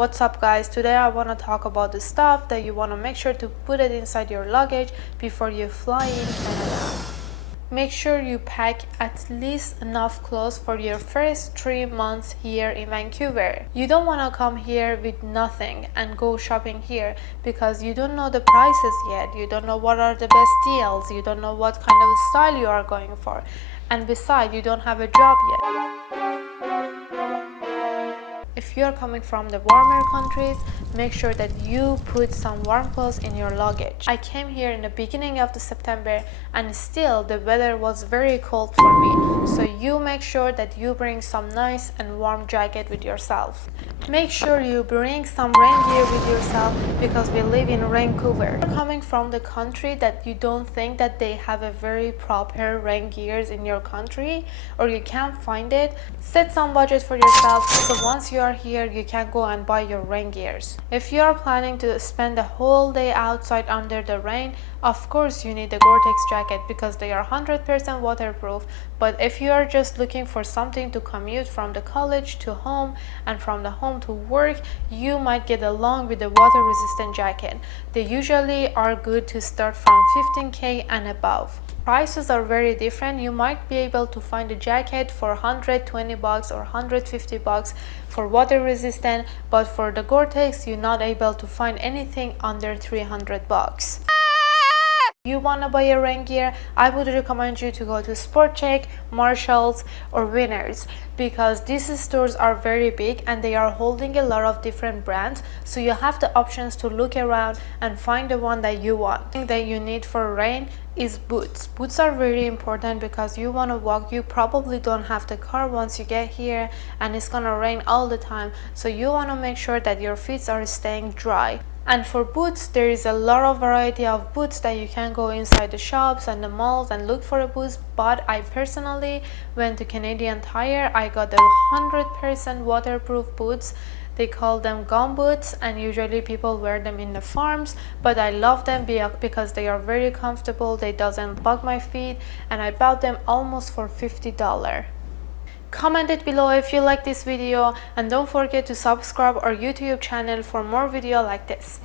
What's up guys, today I want to talk about the stuff that you want to make sure to put it inside your luggage before you fly in Canada. Make sure you pack at least enough clothes for your first 3 months here in Vancouver. You don't want to come here with nothing and go shopping here because you don't know the prices yet, you don't know what are the best deals, you don't know what kind of style you are going for, and besides you don't have a job yet. If you are coming from the warmer countries, make sure that you put some warm clothes in your luggage. I came here in the beginning of the September and still the weather was very cold for me. So you make sure that you bring some nice and warm jacket with yourself. Make sure you bring some rain gear with yourself because we live in Vancouver. If you're coming from the country that you don't think that they have a very proper rain gears in your country or you can't find it, set some budget for yourself so once you are here you can go and buy your rain gears. If you are planning to spend the whole day outside under the rain, of course you need a Gore-Tex jacket because they are 100% waterproof, but if you are just looking for something to commute from the college to home and from the home to work, you might get along with the water resistant jacket. They usually are good to start from 15K and above. Prices are very different. You might be able to find a jacket for $120 or $150 for water resistant, but for the Gore-Tex you're not able to find anything under $300. If you want to buy a rain gear, I would recommend you to go to Sport Chek, Marshalls or Winners because these stores are very big and they are holding a lot of different brands, so you have the options to look around and find the one that you want. The thing that you need for rain is boots. Boots are very important because you want to walk. You probably don't have the car once you get here and it's gonna rain all the time, so you want to make sure that your feet are staying dry. And for boots, there is a lot of variety of boots that you can go inside the shops and the malls and look for a boots, but I personally went to Canadian Tire. I got the 100% waterproof boots. They call them gum boots and usually people wear them in the farms, but I love them because they are very comfortable, they doesn't bug my feet, and I bought them almost for $50. Comment it below if you like this video and don't forget to subscribe our YouTube channel for more video like this.